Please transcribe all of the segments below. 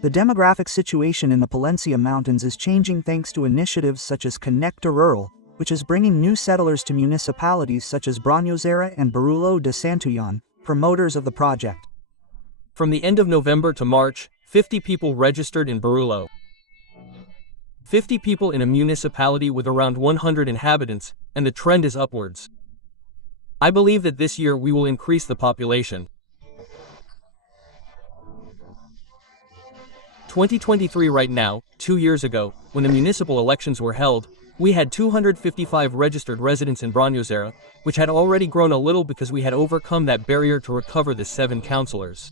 The demographic situation in the Palencia Mountains is changing thanks to initiatives such as Conecta Rural, which is bringing new settlers to municipalities such as Brañosera and Barullo de Santullán, promoters of the project. From the end of November to March, 50 people registered in Barullo. 50 people in a municipality with around 100 inhabitants, and the trend is upwards. I believe that this year we will increase the population. 2023 right now, 2 years ago, when the municipal elections were held, we had 255 registered residents in Brañosera, which had already grown a little because we had overcome that barrier to recover the 7 councillors.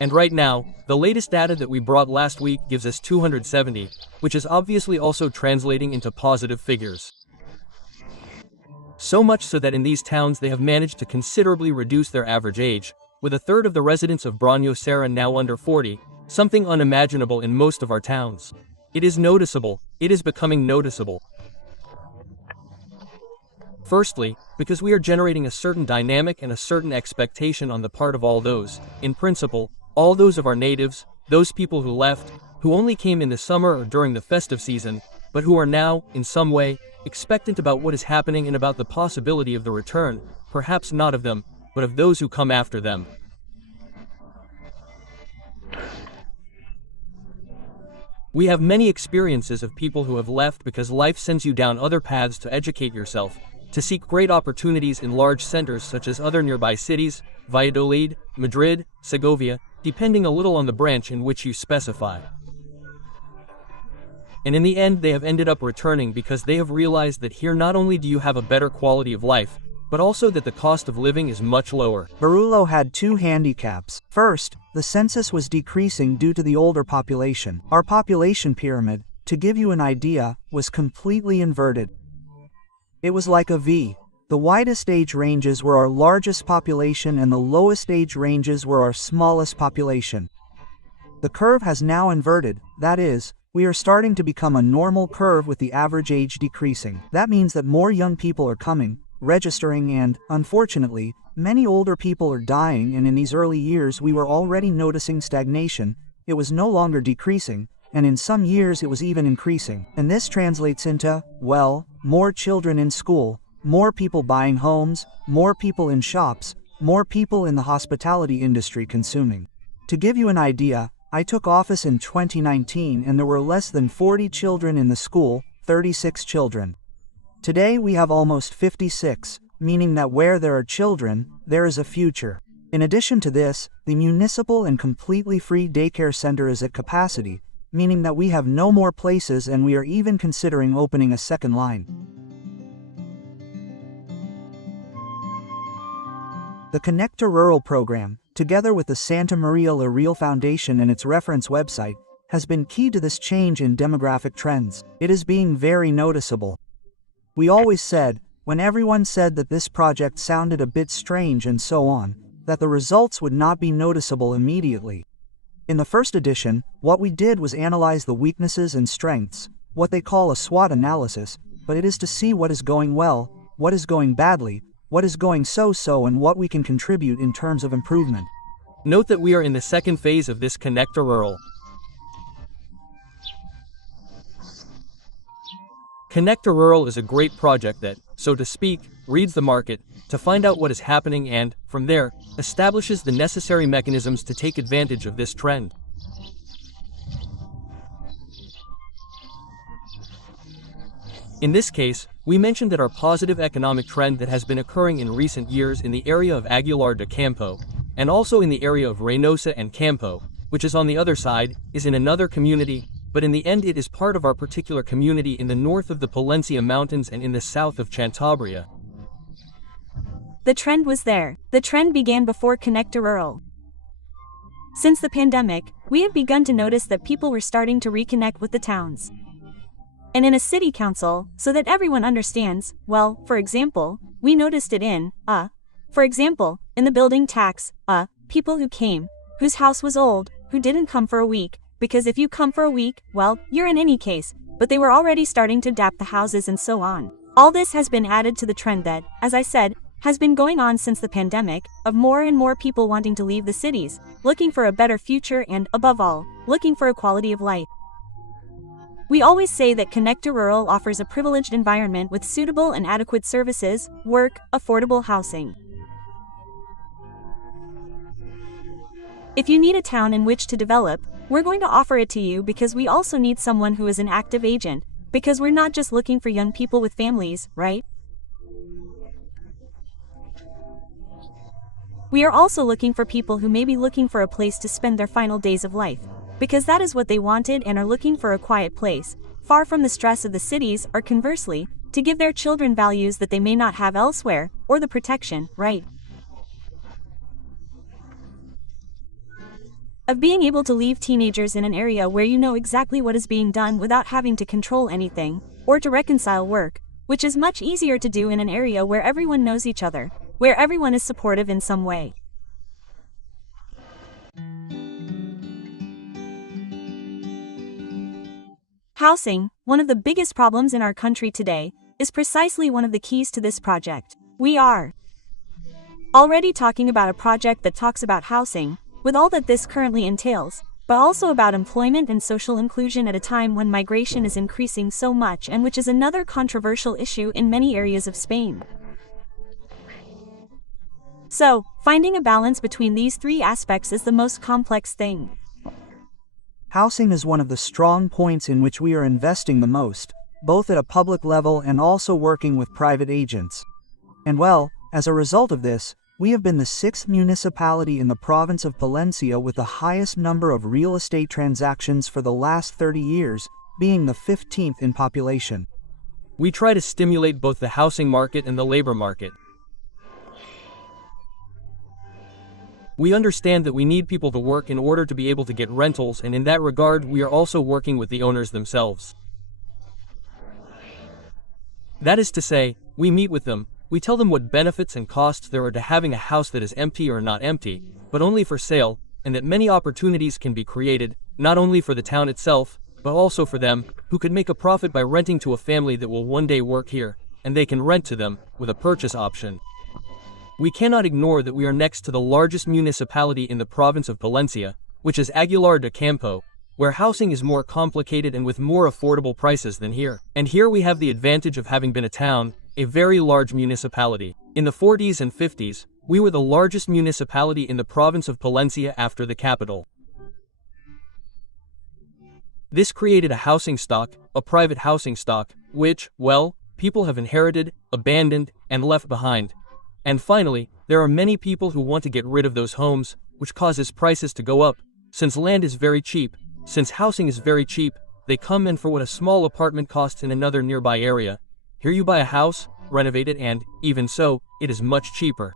And right now, the latest data that we brought last week gives us 270, which is obviously also translating into positive figures. So much so that in these towns they have managed to considerably reduce their average age, with a third of the residents of Brañosera now under 40, something unimaginable in most of our towns. It is noticeable, it is becoming noticeable. Firstly, because we are generating a certain dynamic and a certain expectation on the part of all those, in principle, all those of our natives, those people who left, who only came in the summer or during the festive season, but who are now, in some way, expectant about what is happening and about the possibility of the return, perhaps not of them, but of those who come after them. We have many experiences of people who have left because life sends you down other paths to educate yourself, to seek great opportunities in large centers such as other nearby cities, Valladolid, Madrid, Segovia, depending a little on the branch in which you specify. And in the end they have ended up returning because they have realized that here not only do you have a better quality of life, but also that the cost of living is much lower. Barullo had 2 handicaps. First, the census was decreasing due to the older population. Our population pyramid, to give you an idea, was completely inverted. It was like a V. The widest age ranges were our largest population and the lowest age ranges were our smallest population. The curve has now inverted, that is, we are starting to become a normal curve with the average age decreasing. That means that more young people are coming, registering and, unfortunately, many older people are dying, and in these early years we were already noticing stagnation. It was no longer decreasing, and in some years it was even increasing. And this translates into, well, more children in school, more people buying homes, more people in shops, more people in the hospitality industry consuming. To give you an idea, I took office in 2019 and there were less than 40 children in the school, 36 children. Today we have almost 56, meaning that where there are children, there is a future. In addition to this, the municipal and completely free daycare center is at capacity, meaning that we have no more places and we are even considering opening a second line. The Conecta Rural program, together with the Santa Maria La Real Foundation and its reference website, has been key to this change in demographic trends. It is being very noticeable. We always said, when everyone said that this project sounded a bit strange and so on, that the results would not be noticeable immediately. In the first edition, what we did was analyze the weaknesses and strengths, what they call a SWOT analysis, but it is to see what is going well, what is going badly, what is going so-so, and what we can contribute in terms of improvement. Note that we are in the second phase of this Conecta Rural. Conecta Rural is a great project that, so to speak, reads the market, to find out what is happening and, from there, establishes the necessary mechanisms to take advantage of this trend. In this case, we mentioned that our positive economic trend that has been occurring in recent years in the area of Aguilar de Campo, and also in the area of Reynosa and Campo, which is on the other side, is in another community, but in the end it is part of our particular community in the north of the Palencia Mountains and in the south of Cantabria. The trend was there. The trend began before Conecta Rural. Since the pandemic, we have begun to notice that people were starting to reconnect with the towns. And in a city council, so that everyone understands, well, for example, we noticed it in, for example, in the building tax, people who came, whose house was old, who didn't come for a week, because if you come for a week, well, you're in any case, but they were already starting to adapt the houses and so on. All this has been added to the trend that, as I said, has been going on since the pandemic, of more and more people wanting to leave the cities, looking for a better future and, above all, looking for a quality of life. We always say that Conecta Rural offers a privileged environment with suitable and adequate services, work, affordable housing. If you need a town in which to develop, we're going to offer it to you because we also need someone who is an active agent, because we're not just looking for young people with families, right? We are also looking for people who may be looking for a place to spend their final days of life, because that is what they wanted and are looking for a quiet place, far from the stress of the cities, or conversely, to give their children values that they may not have elsewhere, or the protection, right? Of being able to leave teenagers in an area where you know exactly what is being done without having to control anything, or to reconcile work, which is much easier to do in an area where everyone knows each other, where everyone is supportive in some way. Housing, one of the biggest problems in our country today, is precisely one of the keys to this project. We are already talking about a project that talks about housing, with all that this currently entails, but also about employment and social inclusion at a time when migration is increasing so much, and which is another controversial issue in many areas of Spain. So, finding a balance between these three aspects is the most complex thing. Housing is one of the strong points in which we are investing the most, both at a public level and also working with private agents. And well, as a result of this, we have been the 6th municipality in the province of Palencia with the highest number of real estate transactions for the last 30 years, being the 15th in population. We try to stimulate both the housing market and the labor market. We understand that we need people to work in order to be able to get rentals, and in that regard we are also working with the owners themselves. That is to say, we meet with them, we tell them what benefits and costs there are to having a house that is empty or not empty, but only for sale, and that many opportunities can be created, not only for the town itself, but also for them, who could make a profit by renting to a family that will one day work here, and they can rent to them, with a purchase option. We cannot ignore that we are next to the largest municipality in the province of Palencia, which is Aguilar de Campo, where housing is more complicated and with more affordable prices than here. And here we have the advantage of having been a town, a very large municipality. In the 40s and 50s, we were the largest municipality in the province of Palencia after the capital. This created a housing stock, a private housing stock, which, well, people have inherited, abandoned, and left behind. And finally, there are many people who want to get rid of those homes, which causes prices to go up. Since land is very cheap, since housing is very cheap, they come in for what a small apartment costs in another nearby area. Here you buy a house, renovate it, and, even so, it is much cheaper.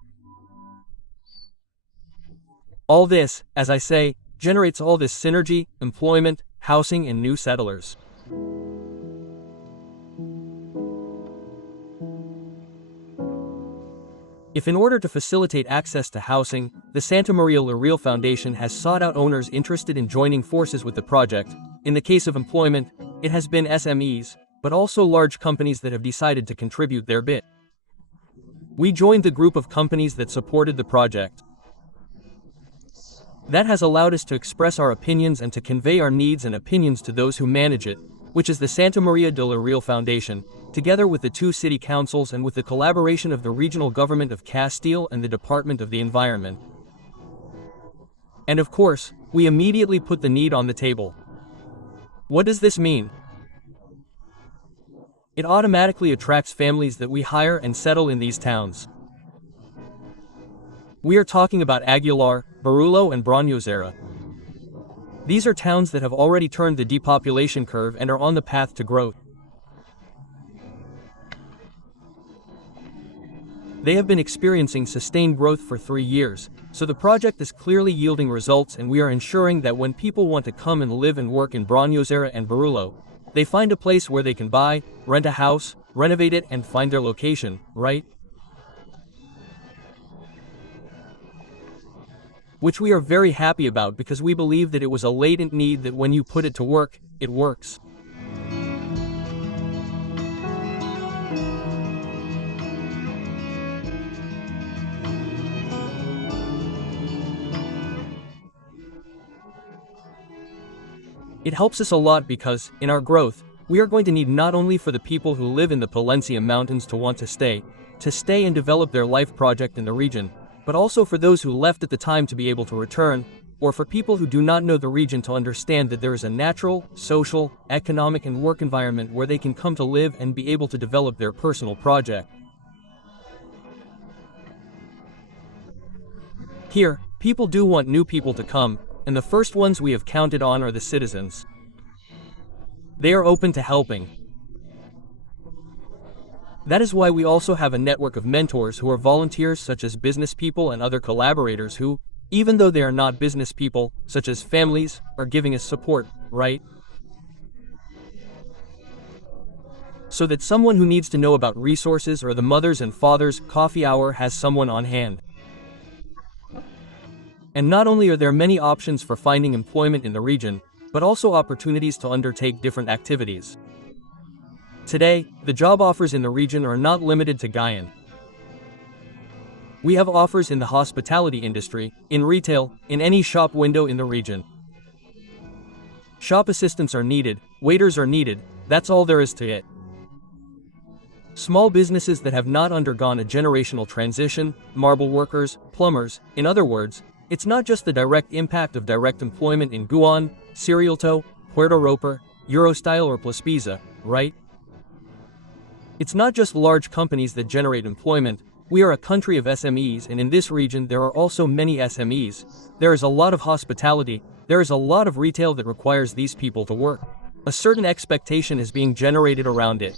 All this, as I say, generates all this synergy, employment, housing, and new settlers. If in order to facilitate access to housing, the Santa Maria La Real Foundation has sought out owners interested in joining forces with the project, in the case of employment, it has been SMEs, but also large companies that have decided to contribute their bit. We joined the group of companies that supported the project. That has allowed us to express our opinions and to convey our needs and opinions to those who manage it, which is the Santa Maria de la Real Foundation, together with the 2 city councils and with the collaboration of the regional government of Castile and the Department of the Environment. And of course, we immediately put the need on the table. What does this mean? It automatically attracts families that we hire and settle in these towns. We are talking about Aguilar, Barullo, and Brañosera. These are towns that have already turned the depopulation curve and are on the path to growth. They have been experiencing sustained growth for 3 years, so the project is clearly yielding results, and we are ensuring that when people want to come and live and work in Brañosera and Barullo, they find a place where they can buy, rent a house, renovate it, and find their location, right? Which we are very happy about because we believe that it was a latent need that when you put it to work, it works. It helps us a lot because, in our growth, we are going to need not only for the people who live in the Palencia mountains to want to stay and develop their life project in the region, but also for those who left at the time to be able to return, or for people who do not know the region to understand that there is a natural, social, economic and work environment where they can come to live and be able to develop their personal project. Here, people do want new people to come, and the first ones we have counted on are the citizens. They are open to helping. That is why we also have a network of mentors who are volunteers such as business people and other collaborators who, even though they are not business people, such as families, are giving us support, right? So that someone who needs to know about resources or the mothers and fathers coffee hour has someone on hand. And not only are there many options for finding employment in the region, but also opportunities to undertake different activities. Today, the job offers in the region are not limited to Guyana. We have offers in the hospitality industry, in retail, in any shop window in the region. Shop assistants are needed, waiters are needed, that's all there is to it. Small businesses that have not undergone a generational transition, marble workers, plumbers, in other words, it's not just the direct impact of direct employment in Guam, Serialto, Puerto Roper, Eurostyle or Plaspiza, right? It's not just large companies that generate employment. We are a country of SMEs, and in this region there are also many SMEs. There is a lot of hospitality, there is a lot of retail that requires these people to work. A certain expectation is being generated around it.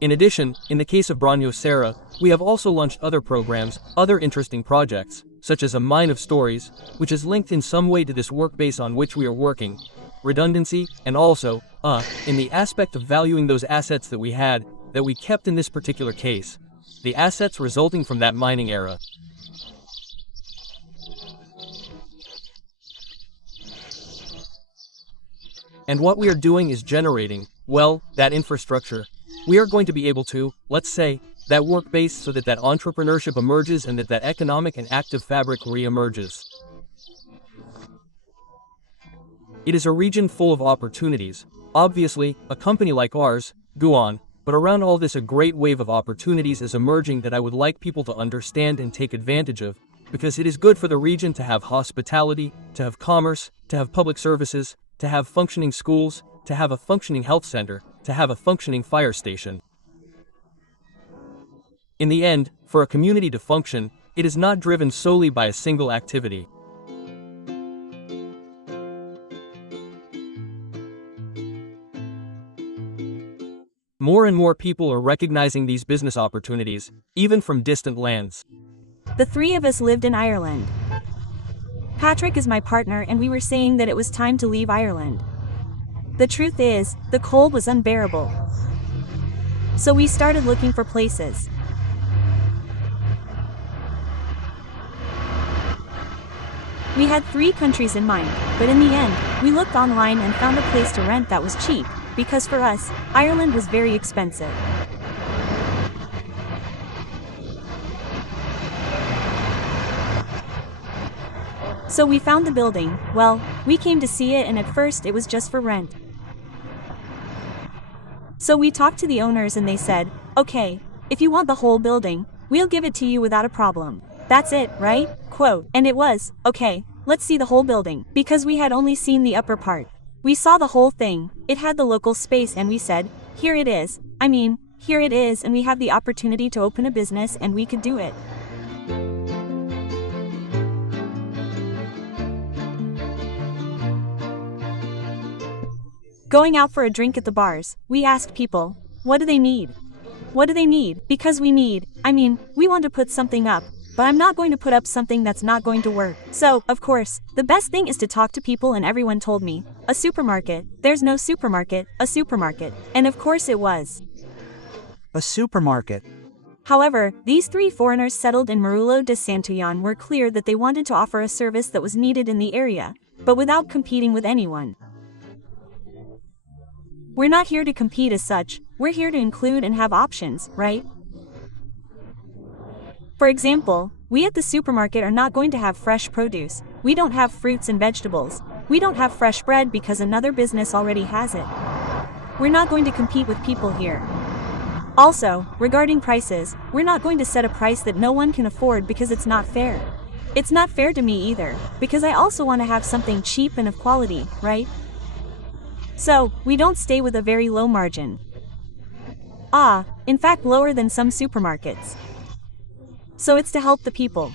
In addition, in the case of Braño Serra, we have also launched other programs, other interesting projects, such as a mine of stories, which is linked in some way to this work base on which we are working, redundancy, and also, in the aspect of valuing those assets that we had, that we kept in this particular case, the assets resulting from that mining era. And what we are doing is generating, well, that infrastructure. We are going to be able to, let's say, that work base so that that entrepreneurship emerges and that economic and active fabric re-emerges. It is a region full of opportunities. Obviously, a company like ours, Guam, but around all this a great wave of opportunities is emerging that I would like people to understand and take advantage of, because it is good for the region to have hospitality, to have commerce, to have public services, to have functioning schools, to have a functioning health center, to have a functioning fire station. In the end, for a community to function, it is not driven solely by a single activity. More and more people are recognizing these business opportunities, even from distant lands. The three of us lived in Ireland. Patrick is my partner, and we were saying that it was time to leave Ireland. The truth is, the cold was unbearable. So we started looking for places. We had 3 countries in mind, but in the end, we looked online and found a place to rent that was cheap, because for us, Ireland was very expensive. So we found the building. Well, we came to see it, and at first it was just for rent. So we talked to the owners and they said, okay, if you want the whole building, we'll give it to you without a problem. That's it, right? Quote. And it was, okay, let's see the whole building, because we had only seen the upper part. We saw the whole thing, it had the local space, and we said, here it is. I mean, here it is, and we have the opportunity to open a business and we could do it. Going out for a drink at the bars, we asked people, what do they need? What do they need? Because we want to put something up, but I'm not going to put up something that's not going to work. So, of course, the best thing is to talk to people, and everyone told me, a supermarket. There's no supermarket, a supermarket. And of course it was. A supermarket. However, these 3 foreigners settled in Marullo de Santillan were clear that they wanted to offer a service that was needed in the area, but without competing with anyone. We're not here to compete as such, we're here to include and have options, right? For example, we at the supermarket are not going to have fresh produce, we don't have fruits and vegetables, we don't have fresh bread because another business already has it. We're not going to compete with people here. Also, regarding prices, we're not going to set a price that no one can afford because it's not fair. It's not fair to me either, because I also want to have something cheap and of quality, right? So, we don't stay with a very low margin. In fact lower than some supermarkets. So it's to help the people.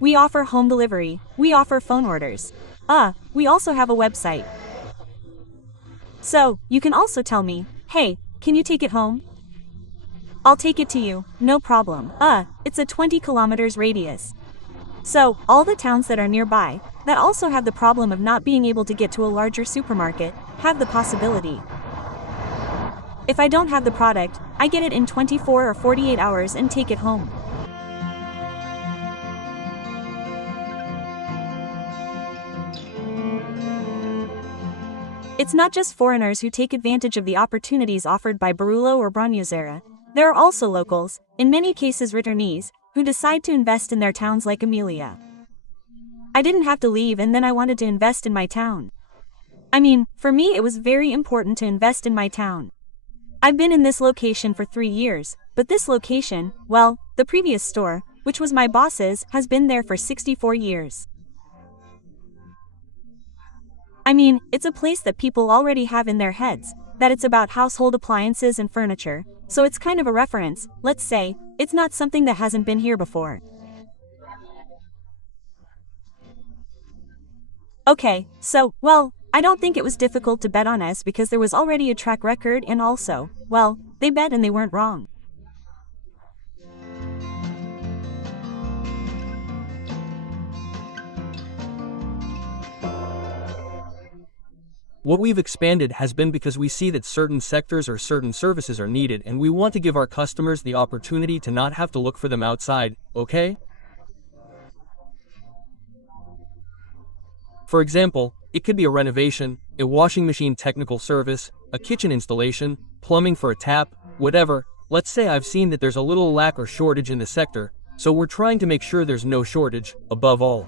We offer home delivery, we offer phone orders. We also have a website. So, you can also tell me, hey, can you take it home? I'll take it to you, no problem. It's a 20 kilometers radius. So, all the towns that are nearby, that also have the problem of not being able to get to a larger supermarket, have the possibility. If I don't have the product, I get it in 24 or 48 hours and take it home. It's not just foreigners who take advantage of the opportunities offered by Barullo or Branyazera. There are also locals, in many cases returnees, who decide to invest in their towns like Emilia. I didn't have to leave and then I wanted to invest in my town. I mean, for me it was very important to invest in my town. I've been in this location for 3 years, but this location, well, the previous store, which was my boss's, has been there for 64 years. I mean, it's a place that people already have in their heads, that it's about household appliances and furniture, so it's kind of a reference, let's say, it's not something that hasn't been here before. Okay, so, well, I don't think it was difficult to bet on us because there was already a track record and also, well, they bet and they weren't wrong. What we've expanded has been because we see that certain sectors or certain services are needed and we want to give our customers the opportunity to not have to look for them outside, okay? For example, it could be a renovation, a washing machine technical service, a kitchen installation, plumbing for a tap, whatever. Let's say I've seen that there's a little lack or shortage in the sector, so we're trying to make sure there's no shortage, above all.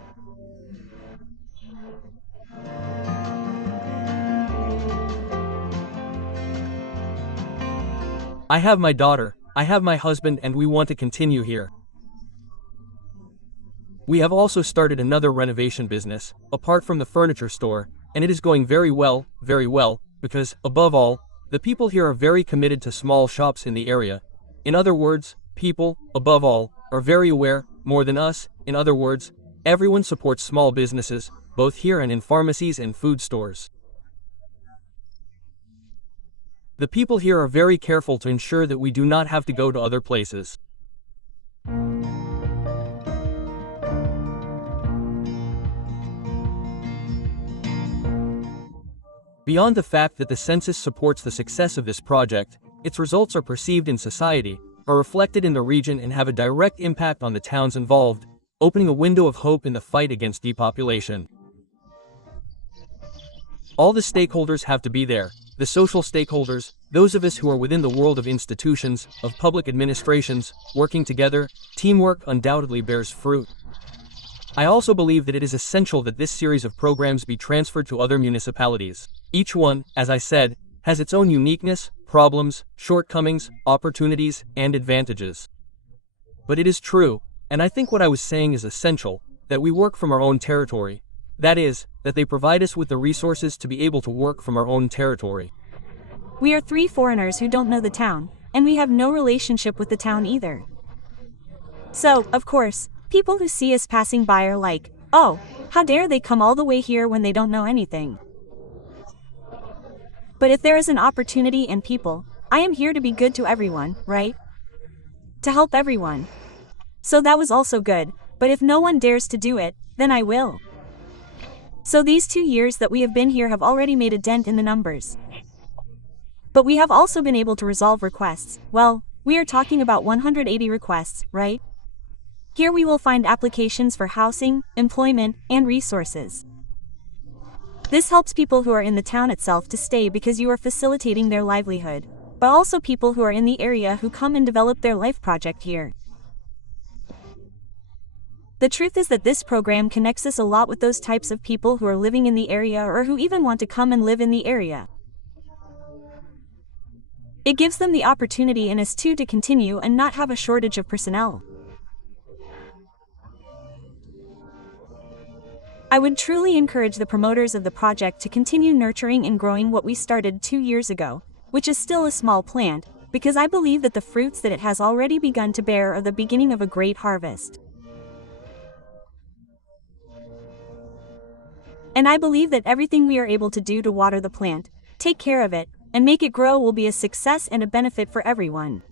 I have my daughter, I have my husband, and we want to continue here. We have also started another renovation business, apart from the furniture store, and it is going very well, because, above all, the people here are very committed to small shops in the area. In other words, people, above all, are very aware, more than us. In other words, everyone supports small businesses, both here and in pharmacies and food stores. The people here are very careful to ensure that we do not have to go to other places. Beyond the fact that the census supports the success of this project, its results are perceived in society, are reflected in the region and have a direct impact on the towns involved, opening a window of hope in the fight against depopulation. All the stakeholders have to be there. The social stakeholders, those of us who are within the world of institutions, of public administrations, working together, teamwork undoubtedly bears fruit. I also believe that it is essential that this series of programs be transferred to other municipalities. Each one, as I said, has its own uniqueness, problems, shortcomings, opportunities, and advantages. But it is true, and I think what I was saying is essential, that we work from our own territory. That is, that they provide us with the resources to be able to work from our own territory. We are 3 foreigners who don't know the town, and we have no relationship with the town either. So, of course, people who see us passing by are like, oh, how dare they come all the way here when they don't know anything. But if there is an opportunity and people, I am here to be good to everyone, right? To help everyone. So that was also good, but if no one dares to do it, then I will. So these 2 years that we have been here have already made a dent in the numbers. But we have also been able to resolve requests. Well, we are talking about 180 requests, right? Here we will find applications for housing, employment, and resources. This helps people who are in the town itself to stay because you are facilitating their livelihood. but also people who are in the area who come and develop their life project here. The truth is that this program connects us a lot with those types of people who are living in the area or who even want to come and live in the area. It gives them the opportunity and us too to continue and not have a shortage of personnel. I would truly encourage the promoters of the project to continue nurturing and growing what we started 2 years ago, which is still a small plant, because I believe that the fruits that it has already begun to bear are the beginning of a great harvest. And I believe that everything we are able to do to water the plant, take care of it, and make it grow will be a success and a benefit for everyone.